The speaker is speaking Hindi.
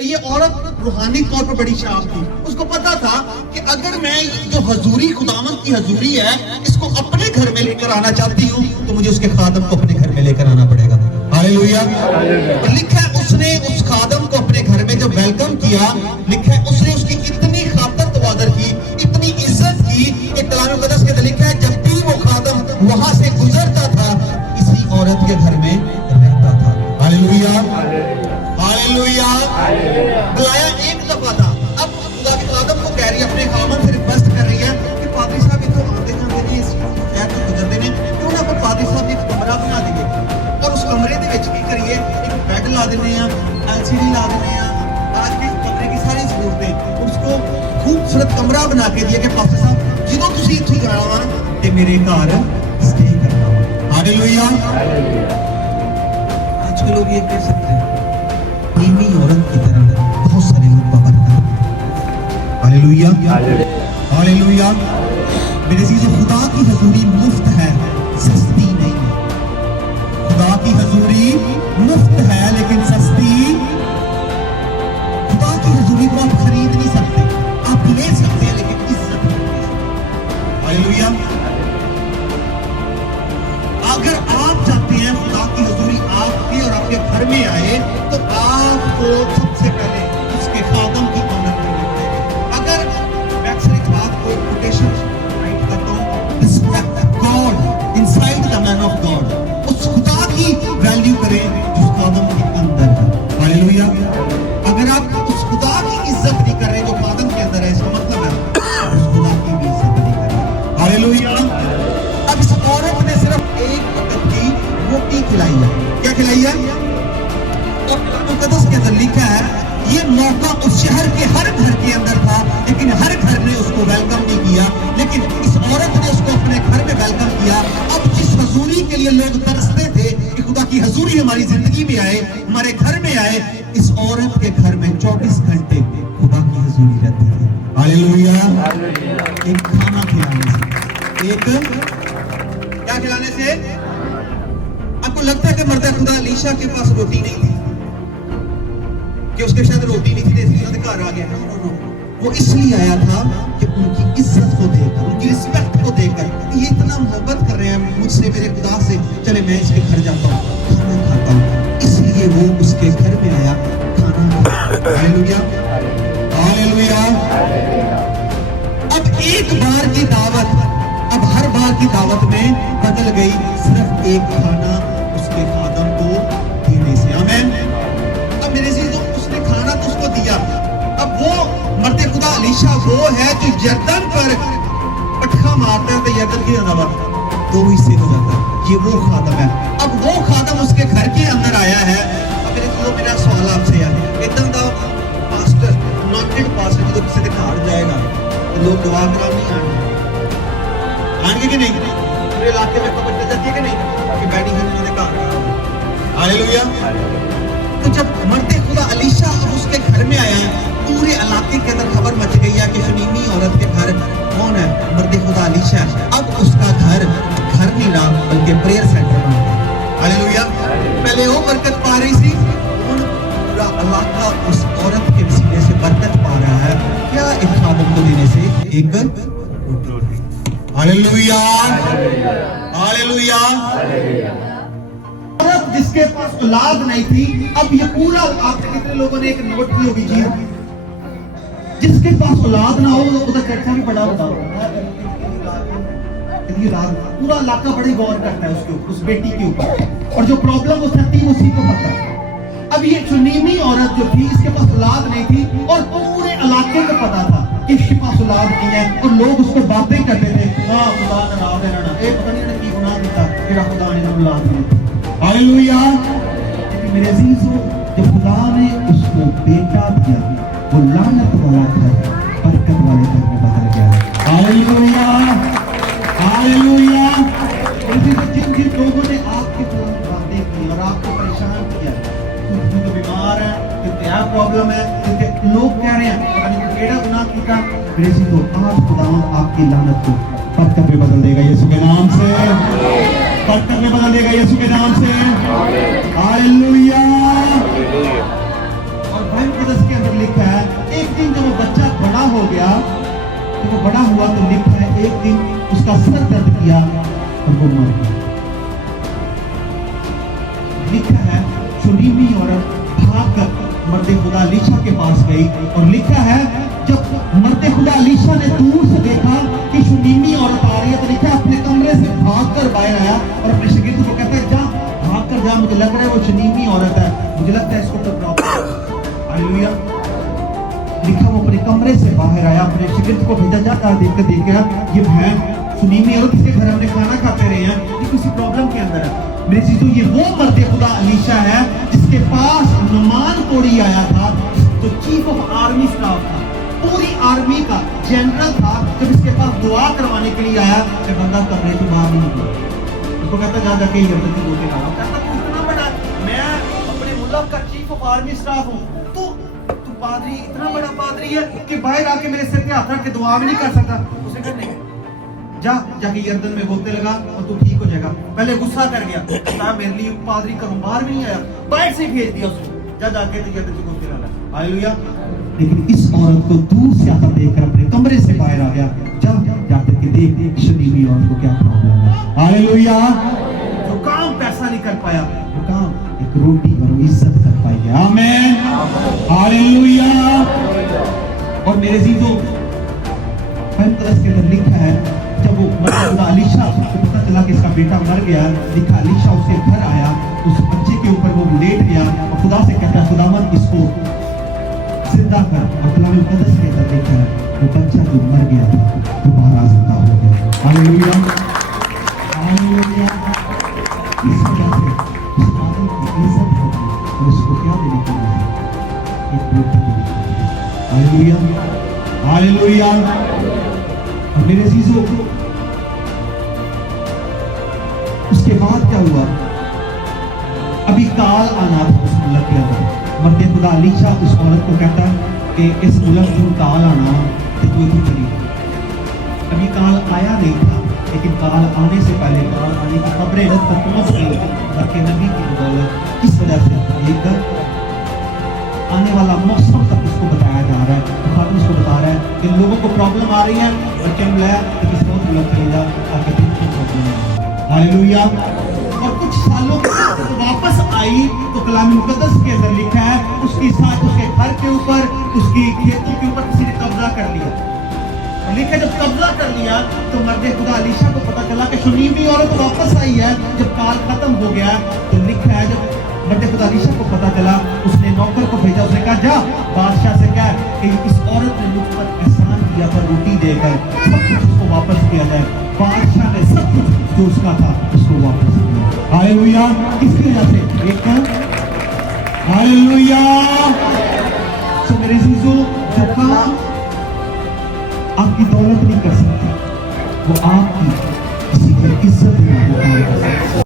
ये औरत रूहानी तौर पर बड़ी शार्प थी। उसको पता था कि अगर मैं जो हजूरी खुदावंद की हजूरी है इसको अपने घर में लेकर आना चाहती हूँ तो मुझे उसके खादम को अपने घर में लेकर आना पड़ेगा। हालेलुया। लिखा है उसने उस खादम को अपने घर में जब वेलकम किया, लिखा है उसने उसकी इतनी खातर तवादर की, इतनी इज्जत की कि कलाम मुक़द्दस के अंदर लिखा है जब भी वो खादम वहां से गुजरता था इसी औरत के घर में रहता था। Hallelujah hallelujah. बुलाया एक दफा था, अब खुदा के खादम को कह रही है, अपने खामन से रिक्वेस्ट कर रही है कि पादरी साहब तो आते जाते नहीं शहर तो गुजरते ने, क्यों ना पादरी साहब एक कमरा बना दिए और उस कमरे के विच की करिए एक बेड ला देने हैं, एलसीडी ला देने हैं, आज के कमरे की सारी जरूरतें उसको खूबसूरत कमरा बना के दिया कि पादरी साहब जो तुम इत्थों जाना वा ते मेरे घर स्टे करना। हालेलुया। आजकल लोग ये कह सकते हैं बीवी औरत की तरह बहुत सारे लोग पाबंद हैं। Hallelujah hallelujah. मेरे अज़ीज़ों, खुदा की हजूरी मुफ्त है, सस्ती नहीं है। खुदा की हजूरी मुफ्त है लेकिन सस्ती। खुदा की हजूरी को आप खरीद नहीं सकते, आप ले सकते हैं लेकिन इज्जत नहीं ले सकते। हालेलुया। अगर आप चाहते हैं खुदा की हजूरी आपके और आपके घर में आए तो आपको सबसे पहले उसके खादम की ऑनर करनी पड़ेगी। अगर मैं अक्सर एक बात को कोटेशन राइट करता हूँ, respect God inside the man of God, उस खुदा की वैल्यू करें जो खादम के अंदर है। हालेलुया। अगर आप उस खुदा की इज्जत नहीं कर रहे जो खादम के अंदर है, इसका मतलब है उस खुदा की भी इज्जत नहीं कर रहे। हालेलुया। अब इस औरत ने सिर्फ एक वक्त की रोटी खिलाई है। क्या खिलाई है? और मुक़द्दस के अंदर लिखा है ये मौका उस शहर के हर घर के अंदर था लेकिन हर घर ने उसको वेलकम नहीं किया, लेकिन इस औरत ने उसको अपने घर में वेलकम किया। अब जिस हजूरी के लिए लोग तरसते थे कि खुदा की हजूरी हमारी जिंदगी में आए, हमारे घर में आए, इस औरत के घर में 24 घंटे खुदा की हजूरी रहती थी। हालेलुया। एक खाना खिलाने से, एक क्या खिलाने से? आपको लगता है कि मर्द खुदा अलीशा के पास रोटी नहीं थी, कि उसके शायद रोटी नहीं थी इसलिए उनके घर आ गया? नो नो नो, वो इसलिए आया था कि उनकी इज्जत को देकर, उनकी रिस्पेक्ट को देकर, ये इतना मोहब्बत कर रहे हैं मुझसे, मेरे खुदा से, चले मैं इसके घर जाता हूँ, खाना खाता हूँ, इसलिए वो उसके घर में आया खाना। Hallelujah hallelujah. अब एक बार की दावत अब हर बार की दावत में बदल गई सिर्फ एक खाना उसके खादम को देने से। आमीन। अब मेरे अज़ीज़ों, उसने खाना तो उसको दिया। अब वो मर्द खुदा अलीशा वो है जो यरदन पर पटखा मारता है तो यरदन की दावा 2 हिस्से हो जाता है। ये वो खादम है। अब वो खादम उसके घर के अंदर आया है। अब मेरा सवाल आपसे है, इतना का पास्टर नॉटेड पास्टर जो किसी के घर जाएगा तो लोग दुआ कराने आएंगे कि नहीं? पूरे इलाके में खबर चल जाती है कि नहीं कि बैठी हुई उन्होंने कहा। हालेलुया। तो जब मर्द खुदा अलीशा उसके घर में आया, पूरे इलाके के अंदर खबर मच गई है कि सुनीमी औरत के घर कौन है? मर्द खुदा अलीशा। अब उसका घर नहीं रहा बल्कि प्रेयर सेंटर बन गया। हालेलुया। पहले वो बरकत पा रही थी, पूरा इलाका उस औरत के वसीले से बरकत पा रहा है। क्या? एक खादम को देने से एक रोटी। Hallelujah hallelujah. औरत जिसके पास औलाद नहीं थी, अब ये पूरा आप कितने लोगों ने एक नोट की होगी चीज, जिसके पास औलाद ना हो उधर चर्चा भी बड़ा होता पूरा इलाका बड़ी गौर करता है उसके ऊपर, उस बेटी के ऊपर, और जो प्रॉब्लम उसने थी उसी को पता है। अब ये सुनीमी औरत जो थी इसके पास औलाद नहीं थी और पूरे इलाके को पता था कि इसके पास औलाद नहीं है, और लोग उसको बातें करते थे, हाँ खुदा नाराज है ना, ए पता नहीं की गुनाह किया तेरा खुदा ने औलाद नहीं। हालेलुया। लेकिन मेरे अज़ीज़ों, जब खुदा ने उसको बेटा दिया वो लानत वाला घर बरकत वाले घर में बदल गया। Hallelujah hallelujah. जिन जिन लोगों ने आपके खिलाफ बातें की और आपको परेशान किया, तो बीमार है, क्या प्रॉब्लम है, क्योंकि लोग कह रहे हैं पता नहीं केड़ा गुनाह किया, मेरे तो आज खुदावंद आपकी लानत को बरकत में बदल देगा यीशु के नाम से, बरकत में बदल देगा यीशु के नाम से। हालेलुया। और भाई मुक़द्दस के लिखा है एक दिन जब वो बच्चा बड़ा हो गया, जब वो बड़ा हुआ तो लिखा है एक दिन उसका सर दर्द किया और वो मर गया। लिखा है सुनीमी औरत भागकर मर्दे खुदा अलीशा के पास गई और लिखा है जब मर्दे खुदा अलीशा ने दूर से देखा कि सुनीमी औरत आ रही है, तो लिखा है अपने कमरे से भागकर बाहर आया और अपने शागिर्द को कहता है जा भागकर जा, मुझे लग रहा है वो सुनीमी औरत है, मुझे लगता है इसको तो प्रॉब्लम। हालेलुया। लिखा वो अपने कमरे से बाहर आया, अपने शागिर्द को भेजा, जा देख गया ये बहन सुनीमी औरत इसके घर हमने खाना खाते रहे हैं, ये किसी प्रॉब्लम के अंदर है। मेरे चीजों ये वो मर्दे खुदा अलीशा है जिसके पास नमान कोड़ी आया था, जो चीफ ऑफ आर्मी स्टाफ था, पूरी आर्मी का जनरल था। जब इसके पास दुआ करवाने के लिए आया कि बंदा कमरे से बाहर नहीं निकला, उसको कहता जा जाके यरदन की धोखे लाओ। कहता तू इतना बड़ा, मैं अपने मुल्क का चीफ ऑफ आर्मी स्टाफ हूँ, तू पादरी इतना बड़ा पादरी है कि बाहर आके मेरे सिर पे हाथ रख के दुआ भी नहीं कर सकता। उसे कहते नहीं जाके यरदन में बोलते लगा और तू ठीक हो जाएगा। पहले गुस्सा कर गया, कहा मेरे लिए पादरी करूं, बाहर भी नहीं आया, बाहर से भेज दिया उसको, जाके तो यरदन से बोलते रहा। हालेलुया। लेकिन इस औरत को दूर से आता देखकर अपने कमरे से बाहर आ गया, जाकर के देख सुनीमी औरत को क्या प्रॉब्लम है। हालेलुया। जो काम पैसा नहीं कर पाया, वो काम एक रोटी और इज्जत कर पाई। आमीन। हालेलुया। और मेरे जीजों के अंदर लिखा है जब वो मर्दे अलीशा को पता चला कि इसका बेटा मर गया, लिखा अलीशा उसके घर आया, उस बच्चे के ऊपर वो लेट गया और खुदा से कहता खुदावंद इसको जिंदा कर। और कलाम मुकद्दस के अंदर लिखा है वो बच्चा जो मर गया था दोबारा जिंदा हो गया। हालेलुया। हालेलुया। इस वजह से उस आदम की इज्जत होगी और उसको क्या देने के लिए एक बेटा देने के लिए। हालेलुया। हालेलुया। और मेरे अजीजों उसके बाद क्या हुआ, अभी काल आना था उस मुल्क के अंदर। मर्दे खुदा अलीशा उस औरत को कहता है कि इस मुल्क में काल आना तो कोई भी करी। अभी काल आया नहीं था, लेकिन काल आने से पहले, काल आने की खबरें तक पहुंच गई बल्कि नबी की बदौलत। इस वजह से लेकर आने वाला मौसम तक उसको बताया जा रहा है। तो खातून उसको बता रहा है कि लोगों को प्रॉब्लम आ रही है और क्या मिला है कि किसी और मुल्क चले जा आगे प्रॉब्लम है। हालेलुया। और कुछ सालों बाद वापस आई तो कलाम मुकद्दस के अंदर लिखा है उसके साथ उसके घर के ऊपर, उसकी खेतों के ऊपर किसी ने कब्जा कर लिया। लिखा जब कब्जा कर लिया तो मर्दे खुदा अलीशा को पता चला कि सुनीमी औरत वापस आई है जब काल खत्म हो गया। तो लिखा है जब मर्दे खुदा अलीशा को पता चला, उसने नौकर को भेजा, उसने कहा जा बादशाह से कह कि इस औरत ने मुझ पर एहसान किया था रोटी देकर, सब कुछ उसको वापस किया जाए। बादशाह ने सब कुछ जो उसका था उसको वापस किया। हालेलुया। किसकी वजह से? एक हालेलुया। तो मेरे जीजों जो काम आपकी दौलत नहीं कर सकती, वो आपकी किसी की इज्जत नहीं कर सकती।